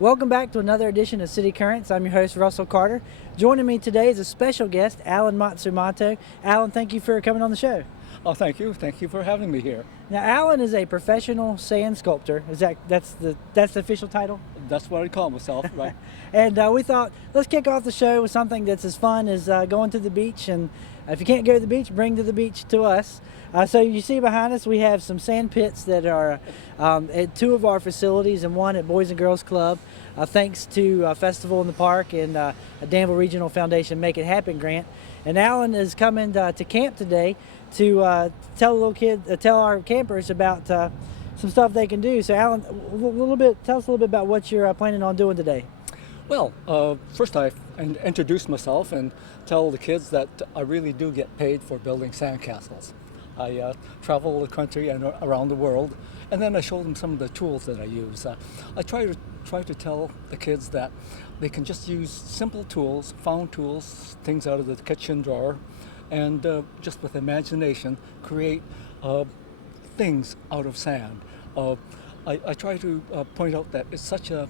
Welcome back to another edition of City Currents. I'm your host, Russell Carter. Joining me today is a special guest, Alan Matsumoto. Alan, thank you for coming on the show. Oh, thank you. Thank you for having me here. Now, Alan is a professional sand sculptor. That's the official title? That's what I call myself, right? And we thought, let's kick off the show with something that's as fun as going to the beach. And if you can't go to the beach, bring to the beach to us. So you see behind us, we have some sand pits that are at two of our facilities and one at Boys and Girls Club, thanks to Festival in the Park and a Danville Regional Foundation Make It Happen grant. And Alan is coming to camp today to tell our campers about some stuff they can do. So Alan, tell us a little bit about what you're planning on doing today. Well, first I introduce myself and tell the kids that I really do get paid for building sandcastles. I travel the country and around the world, and then I show them some of the tools that I use. I try to tell the kids that they can just use simple tools, found tools, things out of the kitchen drawer, and just with imagination create things out of sand. I try to point out that it's such a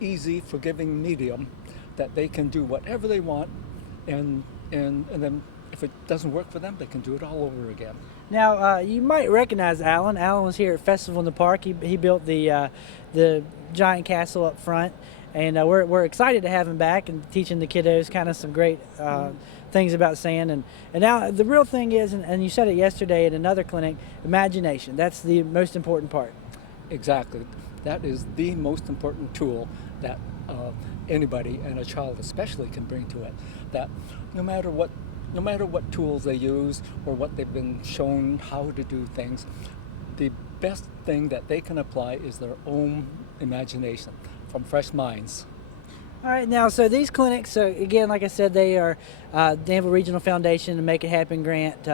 easy, forgiving medium that they can do whatever they want, and then if it doesn't work for them, they can do it all over again. Now, you might recognize Alan. Alan was here at Festival in the Park. He built the giant castle up front, and we're excited to have him back and teaching the kiddos kind of some great things about sand. And now the real thing is, and you said it yesterday at another clinic, imagination. That's the most important part. Exactly. That is the most important tool that anybody, and a child especially, can bring to it. That no matter what tools they use or what they've been shown how to do things, the best thing that they can apply is their own imagination from fresh minds. All right, now, so these clinics, so again, like I said, they are Danville Regional Foundation and Make It Happen grant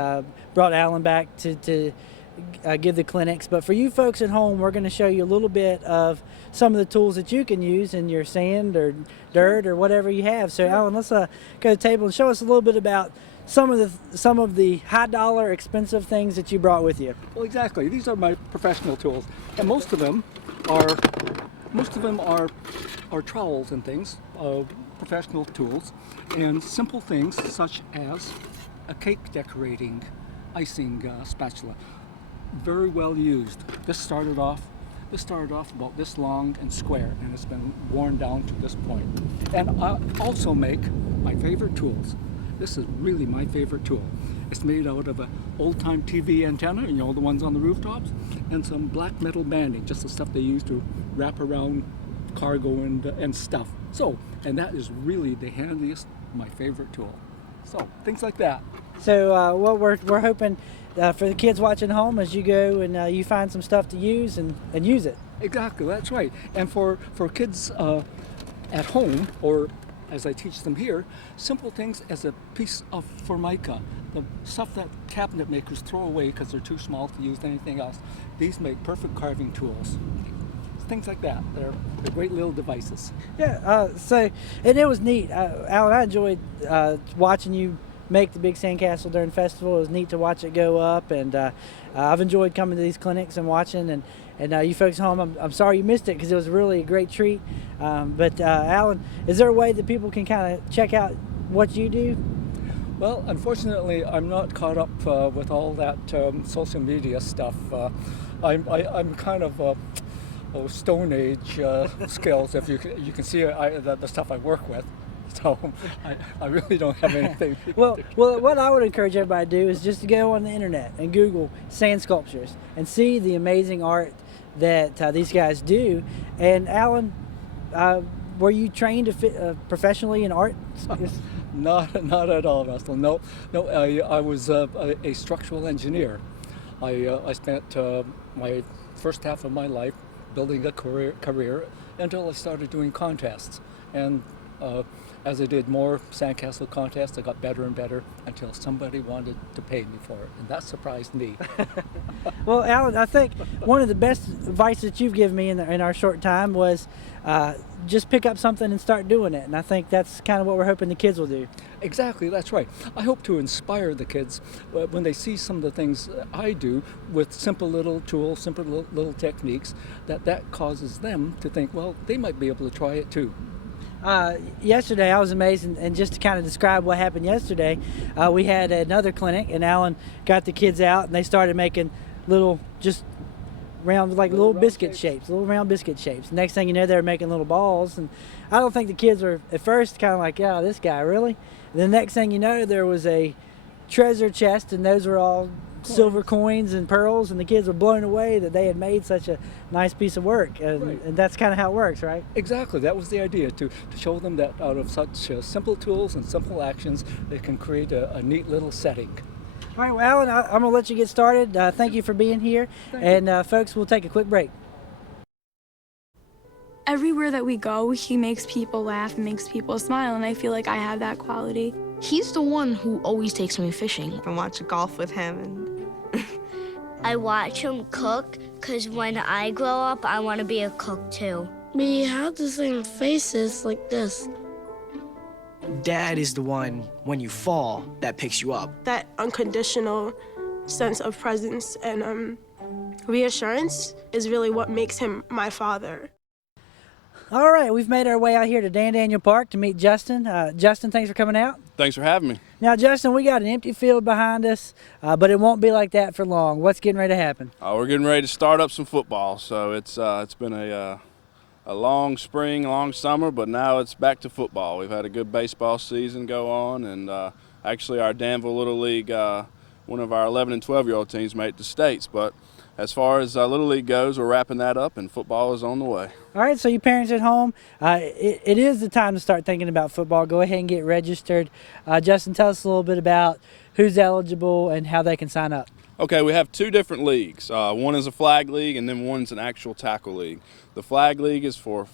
brought Alan back to give the clinics. But for you folks at home, we're going to show you a little bit of some of the tools that you can use in your sand or dirt or whatever you have. So Alan, let's go to the table and show us a little bit about some of the high dollar expensive things that you brought with you. Well, exactly. These are my professional tools, and most of them are trowels and things, professional tools, and simple things such as a cake decorating icing spatula. Very well used. This started off about this long and square, and it's been worn down to this point. And I also make my favorite tools. This is really my favorite tool. It's made out of an old-time TV antenna, the ones on the rooftops, and some black metal banding, just the stuff they use to wrap around cargo and stuff. So, and that is really the handiest, my favorite tool. So, things like that. So what we're hoping for the kids watching home as you go and you find some stuff to use and use it. Exactly, that's right. And for kids at home, or as I teach them here, simple things as a piece of formica, the stuff that cabinet makers throw away because they're too small to use anything else. These make perfect carving tools. Things like that. They're great little devices. Yeah, and it was neat. Alan, I enjoyed watching you make the big sandcastle during festival. It was neat to watch it go up, and I've enjoyed coming to these clinics and watching. And you folks at home, I'm sorry you missed it because it was really a great treat. But Alan, is there a way that people can kind of check out what you do? Well, unfortunately, I'm not caught up with all that social media stuff. I'm kind of Stone Age skills, if you can see the stuff I work with. So I really don't have anything. Well, what I would encourage everybody to do is just to go on the internet and Google sand sculptures and see the amazing art that these guys do. And Alan, were you trained professionally in art? Not at all, Russell. No. I was a structural engineer. I spent my first half of my life building a career until I started doing contests, and as I did more sandcastle contests, I got better and better until somebody wanted to pay me for it, and that surprised me. Well, Alan, I think one of the best advice that you've given me in our short time was just pick up something and start doing it. And I think that's kind of what we're hoping the kids will do. Exactly, that's right. I hope to inspire the kids when they see some of the things I do with simple little tools, simple little techniques, that causes them to think, well, they might be able to try it too. Yesterday, I was amazed, and just to kind of describe what happened yesterday, we had another clinic, and Alan got the kids out, and they started making little, just round, like little biscuit shapes, little round biscuit shapes. Next thing you know, they were making little balls, and I don't think the kids were at first kind of like, yeah, this guy, really? And the next thing you know, there was a treasure chest, and those were all silver coins and pearls, and the kids were blown away that they had made such a nice piece of work, and, Right. and that's kind of how it works, right? Exactly, that was the idea, to show them that out of such simple tools and simple actions, they can create a neat little setting. All right, well, Alan, I'm going to let you get started. Thank you for being here, and folks, we'll take a quick break. Everywhere that we go, he makes people laugh and makes people smile, and I feel like I have that quality. He's the one who always takes me fishing. And watch golf with him. And I watch him cook because when I grow up, I want to be a cook too. We have the same faces like this. Dad is the one, when you fall, that picks you up. That unconditional sense of presence and reassurance is really what makes him my father. All right, we've made our way out here to Dan Daniel Park to meet Justin. Justin, thanks for coming out. Thanks for having me. Now, Justin, we got an empty field behind us, but it won't be like that for long. What's getting ready to happen? We're getting ready to start up some football, so it's been a long spring, long summer, but now it's back to football. We've had a good baseball season go on, and actually our Danville Little League, one of our 11 and 12-year-old teams made it to states, but as far as Little League goes, we're wrapping that up, and football is on the way. All right, so you parents at home, it is the time to start thinking about football. Go ahead and get registered. Justin, tell us a little bit about who's eligible and how they can sign up. Okay, we have two different leagues. One is a flag league, and then one's an actual tackle league. The flag league is for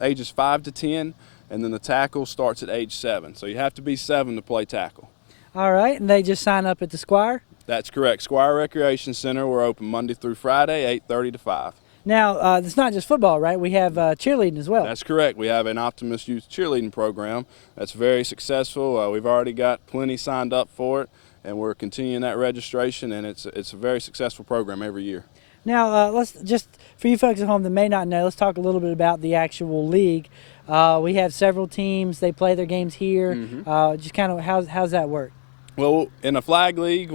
ages 5 to 10, and then the tackle starts at age 7. So you have to be 7 to play tackle. All right, and they just sign up at the Squire? That's correct. Squire Recreation Center, we're open Monday through Friday, 8:30 to 5. Now, it's not just football, right? We have cheerleading as well. That's correct. We have an Optimus Youth cheerleading program that's very successful. We've already got plenty signed up for it, and we're continuing that registration, and it's a very successful program every year. Now, let's just, for you folks at home that may not know, let's talk a little bit about the actual league. We have several teams. They play their games here. Just kind of, how's that work? Well, in a flag league,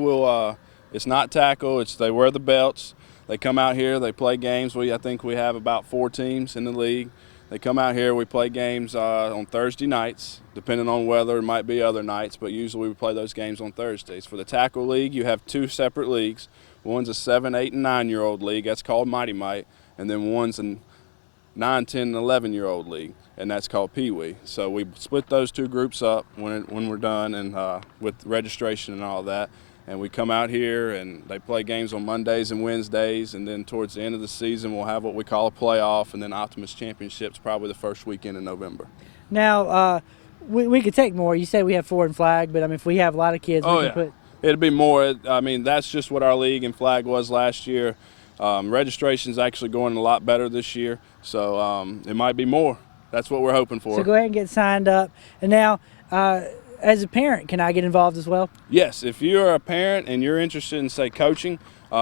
it's not tackle. They wear the belts. They come out here. They play games. I think we have about 4 teams in the league. They come out here. We play games on Thursday nights, depending on weather. It might be other nights, but usually we play those games on Thursdays. For the tackle league, you have 2 separate leagues. One's a 7, 8, and 9-year-old league. That's called Mighty Might. And then one's a 9, 10, and 11-year-old league, and that's called Pee Wee. So we split those 2 groups up when we're done, and with registration and all that. And we come out here, and they play games on Mondays and Wednesdays, and then towards the end of the season, we'll have what we call a playoff, and then Optimus Championships probably the first weekend in November. Now, we could take more. You said we have 4 in flag, but I mean, if we have a lot of kids, we can put. It'd be more. I mean, that's just what our league and flag was last year. Registration's actually going a lot better this year, so it might be more. That's what we're hoping for. So go ahead and get signed up. And now, as a parent, can I get involved as well? Yes, if you're a parent and you're interested in, say, coaching,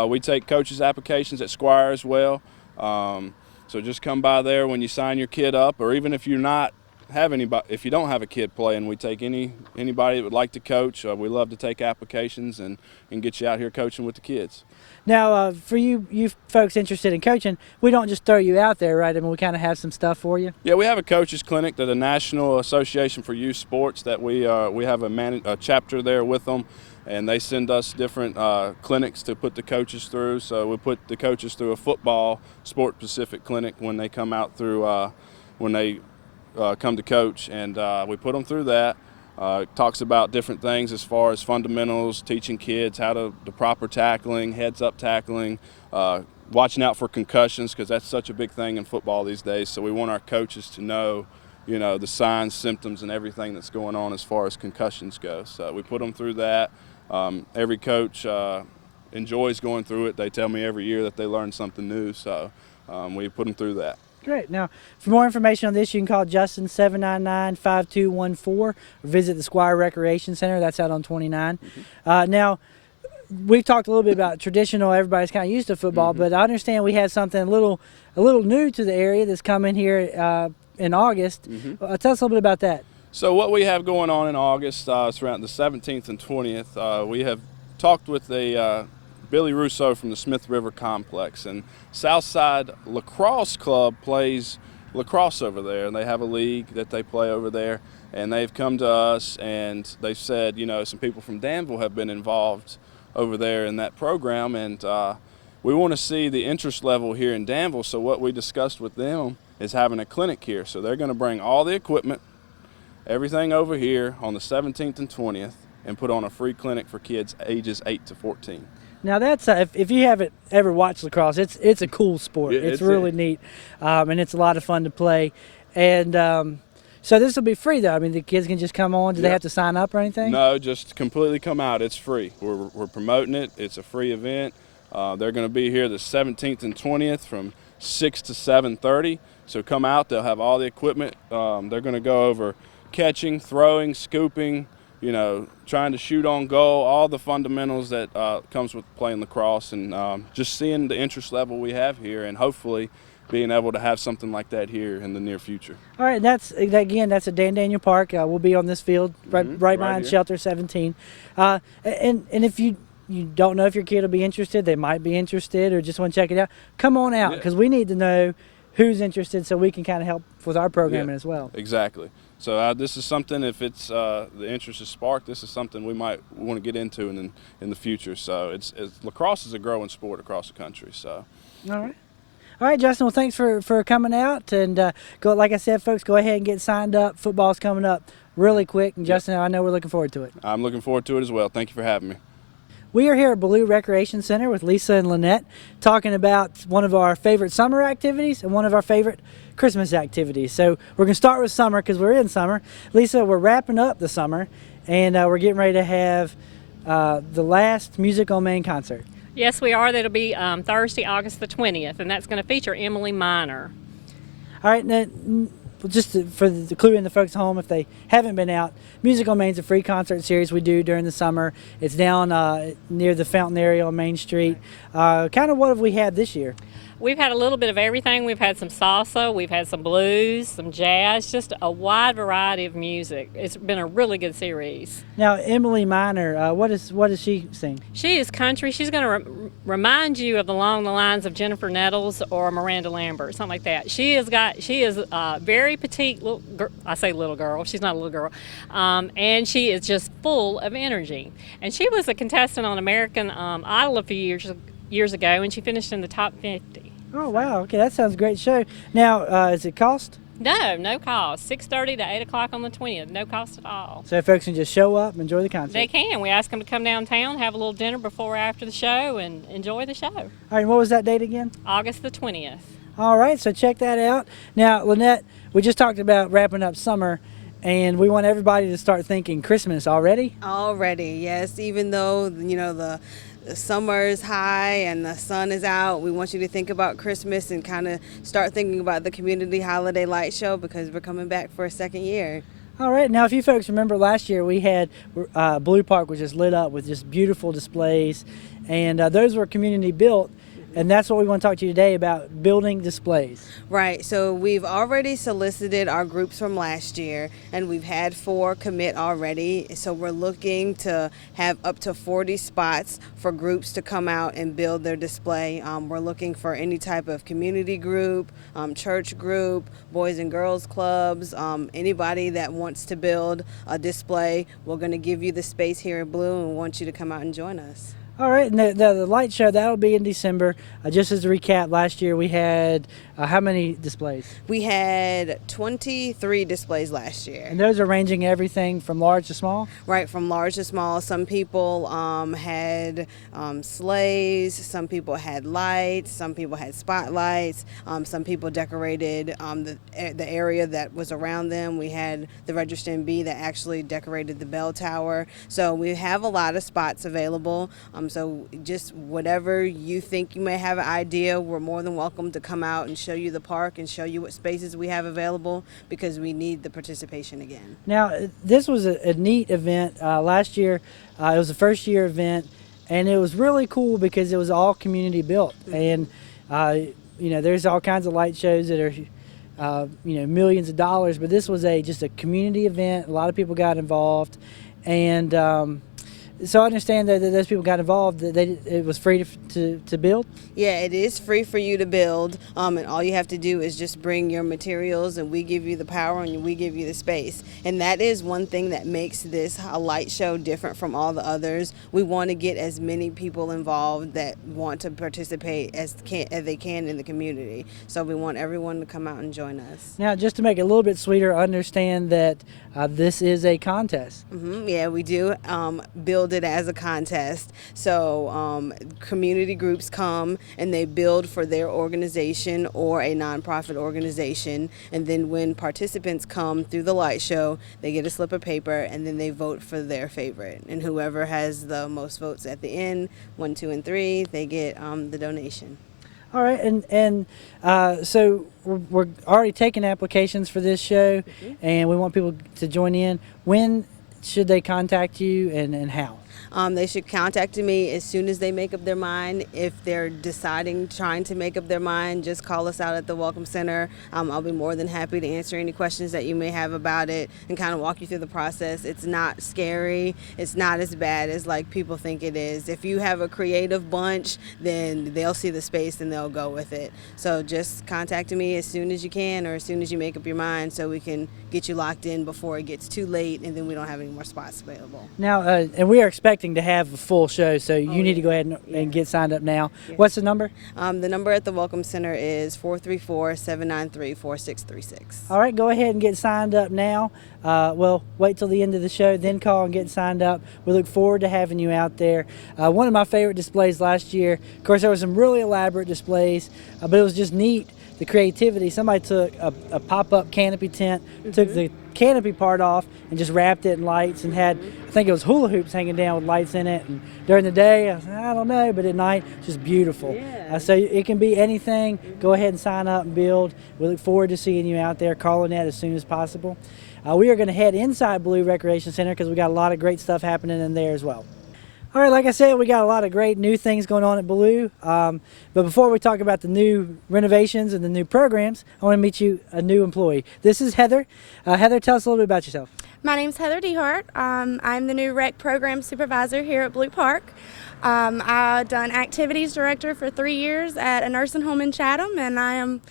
we take coaches' applications at Squire as well. So just come by there when you sign your kid up, or even if you're not if you don't have a kid playing, we take anybody that would like to coach. We love to take applications and get you out here coaching with the kids. Now, for you folks interested in coaching, we don't just throw you out there, right? I mean, we kind of have some stuff for you. Yeah, we have a coaches clinic that the National Association for Youth Sports that we have a chapter there with them, and they send us different clinics to put the coaches through. So we put the coaches through a football sport-specific clinic when they come out through when they come to coach, and we put them through that. It talks about different things as far as fundamentals, teaching kids how the proper tackling, heads-up tackling, watching out for concussions, because that's such a big thing in football these days. So we want our coaches to know, the signs, symptoms, and everything that's going on as far as concussions go. So we put them through that. Every coach enjoys going through it. They tell me every year that they learn something new, so we put them through that. Great. Now, for more information on this, you can call Justin 799-5214 or visit the Squire Recreation Center. That's out on 29. Now, we've talked a little bit about traditional. Everybody's kind of used to football, but I understand we had something a little new to the area that's coming here in August. Tell us a little bit about that. So what we have going on in August, it's around the 17th and 20th. We have talked with Billy Russo from the Smith River Complex, and Southside Lacrosse Club plays lacrosse over there, and they have a league that they play over there, and they've come to us and they've said, some people from Danville have been involved over there in that program, and we want to see the interest level here in Danville. So what we discussed with them is having a clinic here. So they're going to bring all the equipment, everything over here on the 17th and 20th, and put on a free clinic for kids ages 8 to 14. Now that's if you haven't ever watched lacrosse, it's a cool sport. Yeah, it's really neat, and it's a lot of fun to play. And so this will be free though. I mean, the kids can just come on. Do they have to sign up or anything? No, just completely come out. It's free. We're promoting it. It's a free event. They're going to be here the 17th and 20th from 6 to 7:30. So come out. They'll have all the equipment. They're going to go over catching, throwing, scooping, trying to shoot on goal, all the fundamentals that comes with playing lacrosse, and just seeing the interest level we have here, and hopefully being able to have something like that here in the near future. All right, that's at Dan Daniel Park. We'll be on this field right behind here. Shelter 17. And if you don't know if your kid will be interested, they might be interested or just want to check it out, come on out, because we need to know who's interested so we can kind of help with our programming as well. Exactly. So this is something, if it's the interest is sparked, this is something we might want to get into in the future. So lacrosse is a growing sport across the country. So. All right, Justin. Well, thanks for coming out, and like I said, folks, go ahead and get signed up. Football's coming up really quick, and Justin, I know we're looking forward to it. I'm looking forward to it as well. Thank you for having me. We are here at Ballou Recreation Center with Lisa and Lynette, talking about one of our favorite summer activities and one of our favorite Christmas activities. So we're going to start with summer because we're in summer. Lisa, we're wrapping up the summer, and we're getting ready to have the last Music on Main concert. Yes, we are. That'll be Thursday, August the 20th, and that's going to feature Emily Minor. All right, now, just for the clue in the folks at home, if they haven't been out, Music on Main is a free concert series we do during the summer. It's down near the fountain area on Main Street. Kind of what have we had this year? We've had a little bit of everything. We've had some salsa, we've had some blues, some jazz, just a wide variety of music. It's been a really good series. Now, Emily Minor, what does she sing? She is country. She's going to remind you of along the lines of Jennifer Nettles or Miranda Lambert, something like that. She is a very petite, I say little girl, she's not a little girl, and she is just full of energy. And she was a contestant on American Idol a few years ago, and she finished in the top 50. Oh, wow. Okay, that sounds a great show. Now, is it cost? No cost. 6:30 to 8 o'clock on the 20th. No cost at all. So folks can just show up and enjoy the concert. They can. We ask them to come downtown, have a little dinner before or after the show, and enjoy the show. All right, what was that date again? August the 20th. All right, so check that out. Now, Lynette, we just talked about wrapping up summer, and we want everybody to start thinking Christmas already. Already, yes. Even though, the summer is high and the sun is out, we want you to think about Christmas and kind of start thinking about the community holiday light show, because we're coming back for a second year. All right, now if you folks remember last year, we had Blue Park was just lit up with just beautiful displays, and those were community built. And that's what we want to talk to you today about, building displays. Right, so we've already solicited our groups from last year, and we've had 4 commit already. So we're looking to have up to 40 spots for groups to come out and build their display. We're looking for any type of community group, church group, boys and girls clubs, anybody that wants to build a display. We're going to give you the space here in Blue and want you to come out and join us. All right, and the light show, that'll be in December. Just as a recap, last year we had how many displays? We had 23 displays last year. And those are ranging everything from large to small? Right, from large to small. Some people had sleighs, some people had lights, some people had spotlights, some people decorated the area that was around them. We had the Register and Bee that actually decorated the bell tower. So we have a lot of spots available. So just whatever you think you may have an idea, we're more than welcome to come out and show you the park and show you what spaces we have available, because we need the participation again. Now, this was a neat event. Last year, it was a first year event, and it was really cool because it was all community built. And, there's all kinds of light shows that are, millions of dollars, but this was just a community event. A lot of people got involved. And, so I understand that those people got involved, that it was free to build? Yeah, it is free for you to build, and all you have to do is just bring your materials, and we give you the power and we give you the space. And that is one thing that makes this a light show different from all the others. We want to get as many people involved that want to participate as they can in the community. So we want everyone to come out and join us. Now, just to make it a little bit sweeter, understand that this is a contest. Yeah, we do build it as a contest. So community groups come and they build for their organization or a nonprofit organization, and then when participants come through the light show, they get a slip of paper and then they vote for their favorite, and whoever has the most votes at the end, 1, 2, and 3, they get the donation. All right, and so we're already taking applications for this show, and we want people to join in. When should they contact you, and how? They should contact me as soon as they make up their mind. If they're trying to make up their mind, just call us out at the Welcome Center. I'll be more than happy to answer any questions that you may have about it and kind of walk you through the process. It's not scary. It's not as bad as like people think it is. If you have a creative bunch, then they'll see the space and they'll go with it. So just contact me as soon as you can, or as soon as you make up your mind, so we can get you locked in before it gets too late and then we don't have any more spots available. Now, and we are expecting to have a full show, so you need to go ahead and get signed up now. Yeah. What's the number? The number at the Welcome Center is 434-793-4636. All right, go ahead and get signed up now. Well, wait till the end of the show, then call and get signed up. We look forward to having you out there. One of my favorite displays last year, of course, there were some really elaborate displays, but it was just neat. The creativity. Somebody took a pop-up canopy tent, took the canopy part off and just wrapped it in lights, and had, I think it was hula hoops hanging down with lights in it. And during the day, I don't know, but at night, it's just beautiful. Yeah. So it can be anything. Go ahead and sign up and build. We look forward to seeing you out there. Call Annette as soon as possible. We are going to head inside Blue Recreation Center because we got a lot of great stuff happening in there as well. All right, like I said, we got a lot of great new things going on at Baloo. But before we talk about the new renovations and the new programs, I want to meet you a new employee. This is Heather. Heather, tell us a little bit about yourself. My name's Heather DeHart. I'm the new rec program supervisor here at Blue Park. I've done activities director for 3 years at a nursing home in Chatham, and I am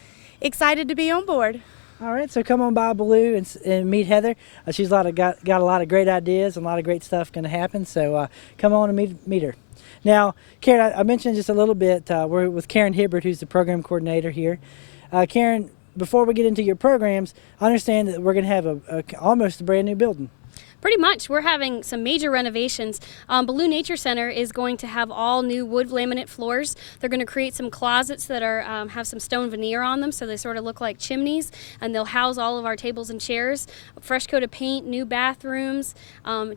excited to be on board. All right, so come on by Baloo and meet Heather. She's got a lot of great ideas and a lot of great stuff going to happen, so come on and meet her. Now, Karen, I mentioned just a little bit, we're with Karen Hibbert, who's the program coordinator here. Karen, before we get into your programs, I understand that we're going to have almost a brand new building. Pretty much. We're having some major renovations. Baloo Nature Center is going to have all new wood laminate floors. They're going to create some closets that are have some stone veneer on them, so they sort of look like chimneys, and they'll house all of our tables and chairs. Fresh coat of paint, new bathrooms.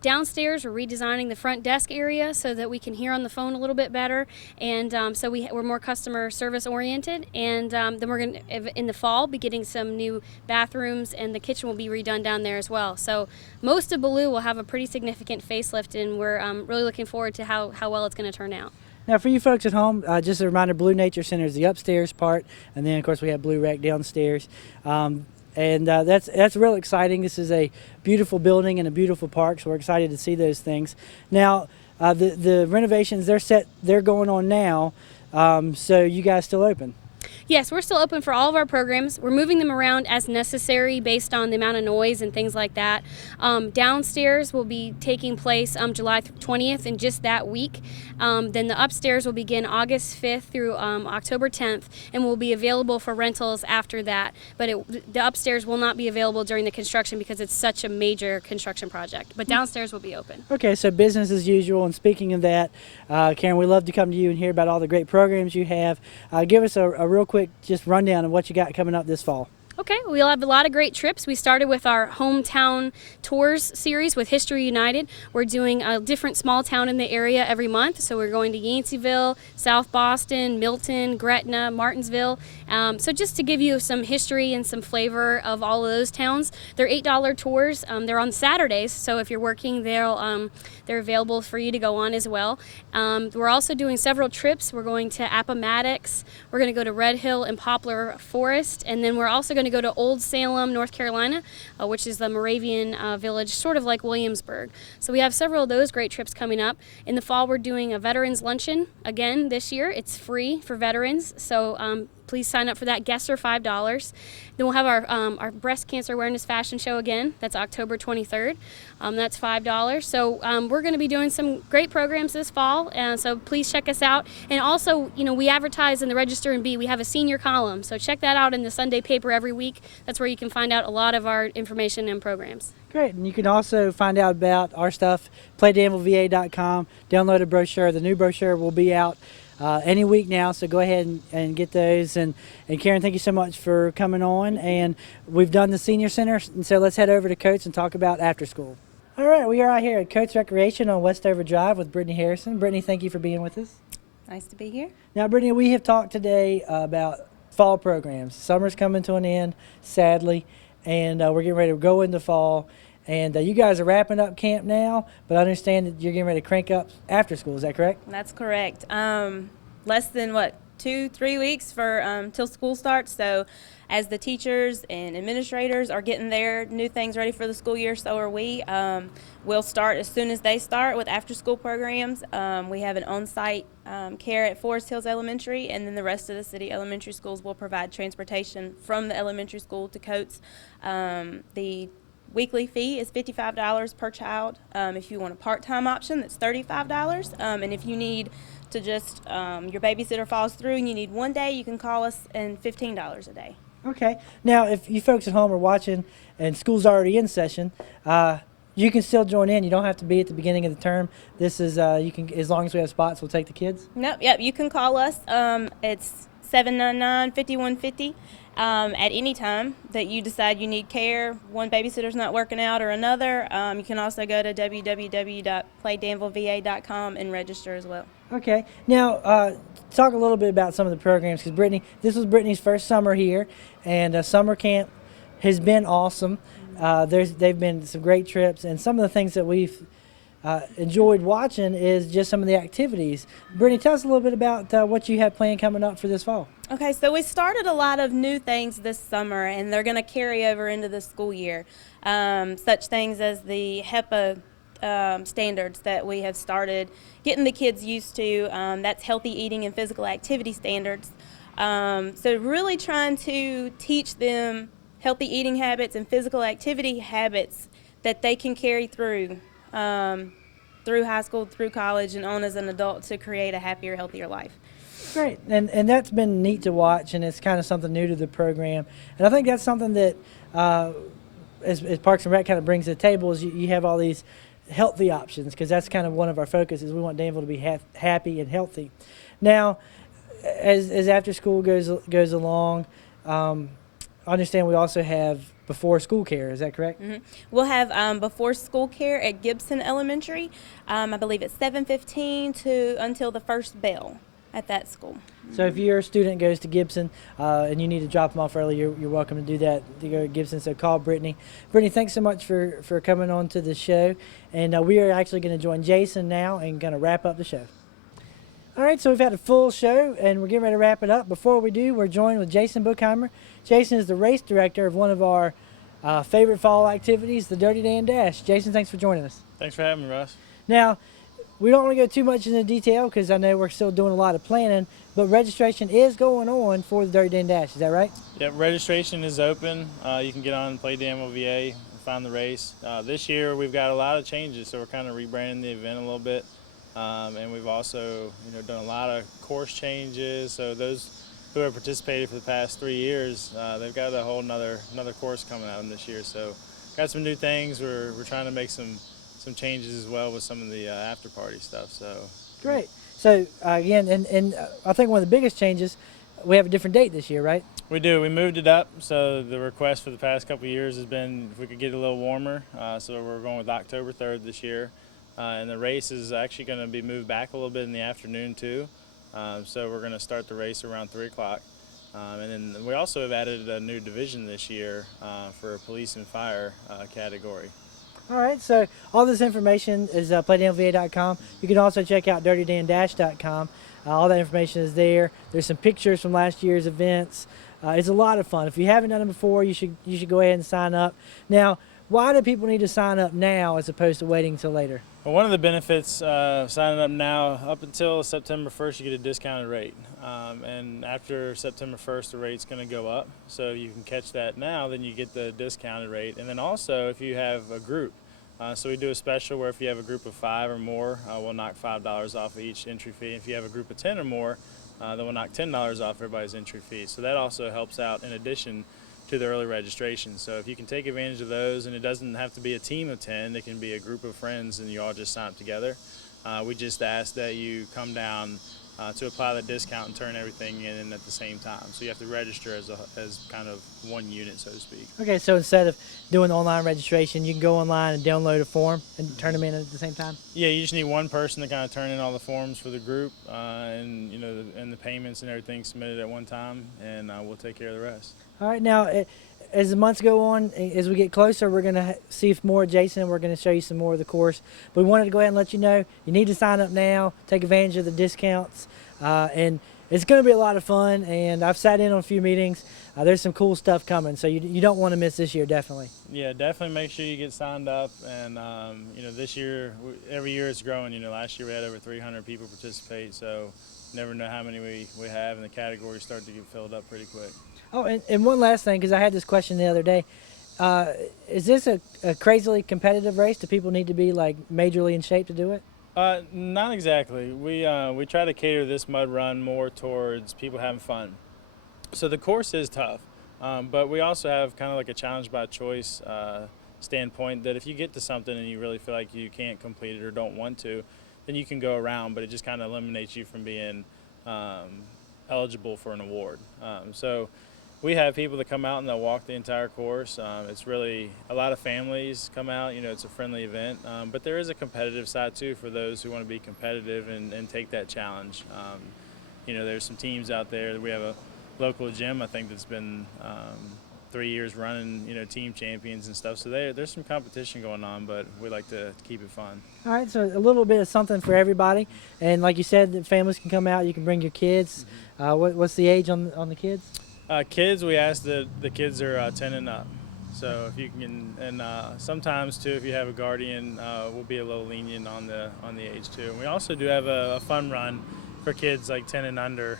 Downstairs, we're redesigning the front desk area so that we can hear on the phone a little bit better, and so we're more customer service oriented. And then we're going to, in the fall, be getting some new bathrooms, and the kitchen will be redone down there as well. So most of Baloo will have a pretty significant facelift, and we're really looking forward to how well it's going to turn out. Now, for you folks at home, just a reminder, Blue Nature Center is the upstairs part, and then, of course, we have Blue Rec downstairs. And that's real exciting. This is a beautiful building and a beautiful park, so we're excited to see those things. Now, the renovations, they're going on now, so you guys still open? Yes, we're still open for all of our programs. We're moving them around as necessary based on the amount of noise and things like that. Downstairs will be taking place July 20th and just that week. Then the upstairs will begin August 5th through October 10th and will be available for rentals after that. But the upstairs will not be available during the construction because it's such a major construction project. But downstairs will be open. Okay, so business as usual. And speaking of that, Karen, we'd love to come to you and hear about all the great programs you have. Give us a real quick just rundown of what you got coming up this fall. Okay, we'll have a lot of great trips. We started with our hometown tours series with History United. We're doing a different small town in the area every month. So we're going to Yanceyville, South Boston, Milton, Gretna, Martinsville. So just to give you some history and some flavor of all of those towns. They're $8 tours. They're on Saturdays, so if you're working, they're available for you to go on as well. We're also doing several trips. We're going to Appomattox. We're going to go to Red Hill and Poplar Forest, and then we're also going to go to Old Salem, North Carolina, which is the Moravian village, sort of like Williamsburg. So we have several of those great trips coming up. In the fall, we're doing a veterans luncheon again this year. It's free for veterans, so please sign up for that. Guests are $5. Then we'll have our breast cancer awareness fashion show again. That's October 23rd. That's $5. So we're going to be doing some great programs this fall, and so please check us out. And also, we advertise in the Register and Bee. We have a senior column, so check that out in the Sunday paper every week. That's where you can find out a lot of our information and programs. Great, and you can also find out about our stuff, playdanvilleva.com. Download a brochure. The new brochure will be out any week now, so go ahead and get those. And Karen, thank you so much for coming on. And we've done the Senior Center, and so let's head over to Coates and talk about after school. All right, we are out here at Coates Recreation on Westover Drive with Brittany Harrison. Brittany, thank you for being with us. Nice to be here. Now, Brittany, we have talked today about fall programs. Summer's coming to an end, sadly, and we're getting ready to go into fall. And you guys are wrapping up camp now, but I understand that you're getting ready to crank up after school. Is that correct? That's correct. Less than 2-3 weeks for till school starts. So as the teachers and administrators are getting their new things ready for the school year, so are we. We'll start as soon as they start with after school programs. We have an on-site care at Forest Hills Elementary, and then the rest of the city elementary schools will provide transportation from the elementary school to Coates. The weekly fee is $55 per child. If you want a part-time option, that's $35. And if you need to just, your babysitter falls through and you need one day, you can call us, and $15 a day. Okay. Now, if you folks at home are watching and school's already in session, you can still join in. You don't have to be at the beginning of the term. This is, you can, as long as we have spots, we'll take the kids. Nope, yep, you can call us. It's 799-5150. At any time that you decide you need care, one babysitter's not working out or another, you can also go to www.playdanvilleva.com and register as well. Okay. Now, talk a little bit about some of the programs, because Brittany, this was Brittany's first summer here, and summer camp has been awesome. They've been some great trips, and some of the things that we've enjoyed watching is just some of the activities. Brittany, tell us a little bit about what you have planned coming up for this fall. Okay, so we started a lot of new things this summer, and they're going to carry over into the school year. Such things as the HEPA standards that we have started getting the kids used to. That's healthy eating and physical activity standards. So really trying to teach them healthy eating habits and physical activity habits that they can carry through high school, through college, and on as an adult to create a happier, healthier life. Great, and that's been neat to watch, and it's kind of something new to the program. And I think that's something that, as Parks and Rec kind of brings to the table, is you have all these healthy options, because that's kind of one of our focuses. We want Danville to be happy and healthy. Now, as after school goes along, I understand we also have before school care. Is that correct? Mm-hmm. We'll have before school care at Gibson Elementary. I believe it's 7:15 until the first bell at that school. So if your student goes to Gibson and you need to drop them off early, you're welcome to do that. To go to Gibson, so call Brittany. Brittany, thanks so much for coming on to the show. And we are actually going to join Jason now and going to wrap up the show. All right, so we've had a full show, and we're getting ready to wrap it up. Before we do, we're joined with Jason Bookheimer. Jason is the race director of one of our favorite fall activities, the Dirty Dan Dash. Jason, thanks for joining us. Thanks for having me, Russ. Now, we don't want to go too much into detail because I know we're still doing a lot of planning, but registration is going on for the Dirty Dan Dash. Is that right? Yep, registration is open. You can get on and play Danville VA and find the race. This year we've got a lot of changes, so we're kind of rebranding the event a little bit. And we've also done a lot of course changes, so those who have participated for the past 3 years, they've got a whole another course coming out this year. So got some new things. We're trying to make some changes as well with some of the after party stuff. So great. So again, and I think one of the biggest changes, we have a different date this year, right? we do. We moved it up. So the request for the past couple of years has been if we could get a little warmer. So we're going with October 3rd this year. And the race is actually going to be moved back a little bit in the afternoon too. So we're going to start the race around 3 o'clock. And then we also have added a new division this year for police and fire category. All right, so all this information is playdanvilleva.com. You can also check out dirtydandash.com. All that information is there. There's some pictures from last year's events. It's a lot of fun. If you haven't done it before, you should go ahead and sign up. Now, why do people need to sign up now as opposed to waiting until later? Well, one of the benefits signing up now, up until September 1st, you get a discounted rate. And after September 1st, the rate's going to go up. So you can catch that now, then you get the discounted rate. And then also, if you have a group, so we do a special where if you have a group of 5 or more, we'll knock $5 off of each entry fee. If you have a group of 10 or more, then we'll knock $10 off everybody's entry fee. So that also helps out in addition to the early registration. So if you can take advantage of those, and it doesn't have to be a team of 10, it can be a group of friends and you all just sign up together. We just ask that you come down to apply the discount and turn everything in at the same time. So you have to register as kind of one unit, so to speak. Okay, so instead of doing online registration, you can go online and download a form and turn them in at the same time? Yeah, you just need one person to kind of turn in all the forms for the group and and the payments and everything submitted at one time, and we'll take care of the rest. All right, now as the months go on, as we get closer, we're going to see more of Jason. We're going to show you some more of the course. But we wanted to go ahead and let you know you need to sign up now, take advantage of the discounts, and it's going to be a lot of fun. And I've sat in on a few meetings. There's some cool stuff coming, so you don't want to miss this year, definitely. Yeah, definitely make sure you get signed up. And this year, every year it's growing. Last year we had over 300 people participate, so never know how many we have, and the categories start to get filled up pretty quick. Oh, and one last thing, because I had this question the other day. Is this a crazily competitive race? Do people need to be like majorly in shape to do it? Not exactly. We try to cater this mud run more towards people having fun. So the course is tough, but we also have kind of like a challenge by choice standpoint that if you get to something and you really feel like you can't complete it or don't want to, then you can go around, but it just kind of eliminates you from being eligible for an award. So we have people that come out and they'll walk the entire course. It's really a lot of families come out. It's a friendly event, but there is a competitive side too for those who want to be competitive and take that challenge. There's some teams out there. We have a local gym, I think, that's been 3 years running, team champions and stuff. So there's some competition going on, but we like to keep it fun. All right, so a little bit of something for everybody. And like you said, the families can come out. You can bring your kids. What's the age on the kids? Kids, we ask that the kids are 10 and up. So if you can, and sometimes too, if you have a guardian, we'll be a little lenient on the age too. And we also do have a fun run for kids like 10 and under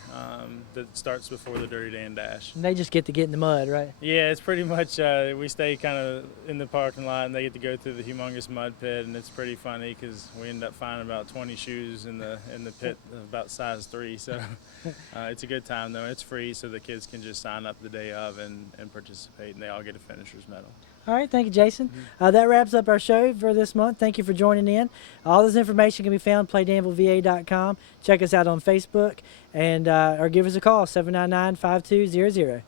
that starts before the Dirty Dan Dash. And they just get to get in the mud, right? Yeah, it's pretty much, we stay kind of in the parking lot and they get to go through the humongous mud pit, and it's pretty funny because we end up finding about 20 shoes in the pit about size 3. So it's a good time though. It's free, so the kids can just sign up the day of and participate, and they all get a finisher's medal. All right, thank you, Jason. That wraps up our show for this month. Thank you for joining in. All this information can be found at playdanvilleva.com. Check us out on Facebook, and or give us a call, 799-5200.